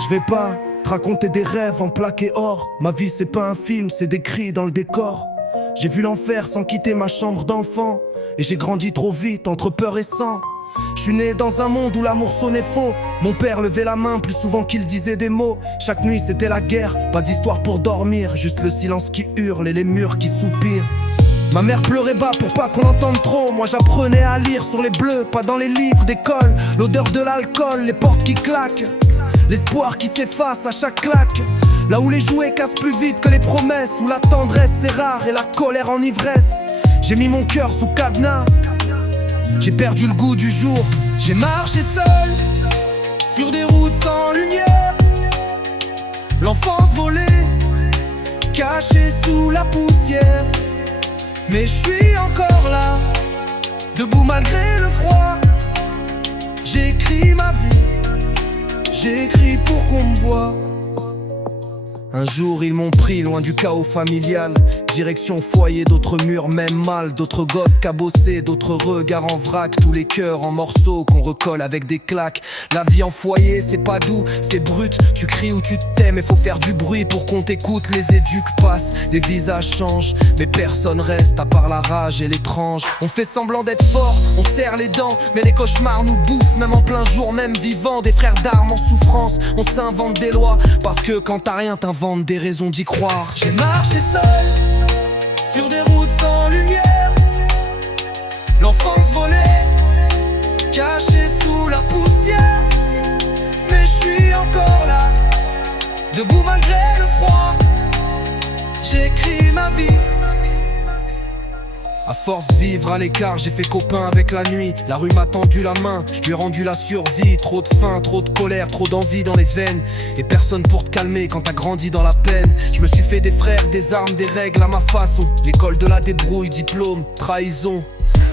Je vais pas te raconter des rêves en plaqué or. Ma vie c'est pas un film, c'est décrit dans le décor. J'ai vu l'enfer sans quitter ma chambre d'enfant. Et j'ai grandi trop vite entre peur et sang. Je suis né dans un monde où l'amour sonnait faux. Mon père levait la main plus souvent qu'il disait des mots. Chaque nuit c'était la guerre, pas d'histoire pour dormir. Juste le silence qui hurle et les murs qui soupirent. Ma mère pleurait bas pour pas qu'on entende trop. Moi j'apprenais à lire sur les bleus, pas dans les livres d'école. L'odeur de l'alcool, les portes qui claquent, l'espoir qui s'efface à chaque claque. Là où les jouets cassent plus vite que les promesses, où la tendresse c'est rare et la colère en ivresse. J'ai mis mon cœur sous cadenas, j'ai perdu le goût du jour. J'ai marché seul sur des routes sans lumière, l'enfance volée, cachée sous la poussière. Mais je suis encore là, debout malgré le froid. J'écris ma vie, j'écris pour qu'on me voie. Un jour ils m'ont pris loin du chaos familial, direction foyer, d'autres murs même mal, d'autres gosses cabossés, d'autres regards en vrac, tous les cœurs en morceaux qu'on recolle avec des claques. La vie en foyer c'est pas doux, c'est brut, tu cries ou tu t'aimes et faut faire du bruit pour qu'on t'écoute. Les éduques passent, les visages changent, mais personne reste à part la rage et l'étrange. On fait semblant d'être fort, on serre les dents, mais les cauchemars nous bouffent, même en plein jour, même vivant. Des frères d'armes en souffrance, on s'invente des lois, parce que quand t'as rien t'inventes des raisons d'y croire. J'ai marché seul sur des routes sans lumière, l'enfance volée, cachée sous la poussière. Mais je suis encore là, debout malgré le froid. J'écris ma vie. À force de vivre à l'écart, j'ai fait copain avec la nuit. La rue m'a tendu la main, je lui ai rendu la survie. Trop de faim, trop de colère, trop d'envie dans les veines. Et personne pour te calmer quand t'as grandi dans la peine. Je me suis fait des frères, des armes, des règles à ma façon. L'école de la débrouille, diplôme, trahison.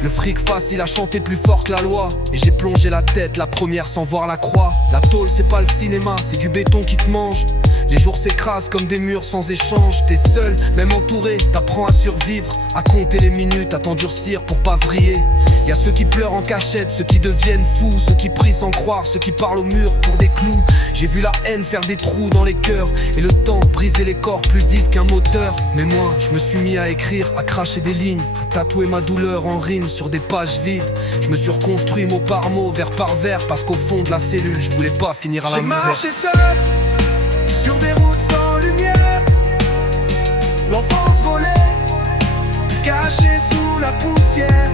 Le fric facile a chanté plus fort que la loi. Et j'ai plongé la tête, la première sans voir la croix. La tôle c'est pas le cinéma, c'est du béton qui te mange. Les jours s'écrasent comme des murs sans échange. T'es seul, même entouré, t'apprends à survivre, à compter les minutes, à t'endurcir pour pas vriller. Y'a ceux qui pleurent en cachette, ceux qui deviennent fous, ceux qui prient sans croire, ceux qui parlent au mur pour des clous. J'ai vu la haine faire des trous dans les cœurs et le temps briser les corps plus vite qu'un moteur. Mais moi, je me suis mis à écrire, à cracher des lignes, à tatouer ma douleur en rime sur des pages vides. Je me suis reconstruit mot par mot, vers par vers, parce qu'au fond de la cellule, je voulais pas finir à la misère. J'ai marché seul sur des routes sans lumière, l'enfance volée, cachée sous la poussière.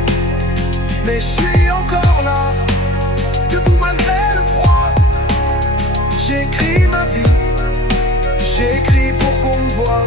Mais je suis encore là, debout malgré le froid. J'écris ma vie, j'écris pour qu'on me voie.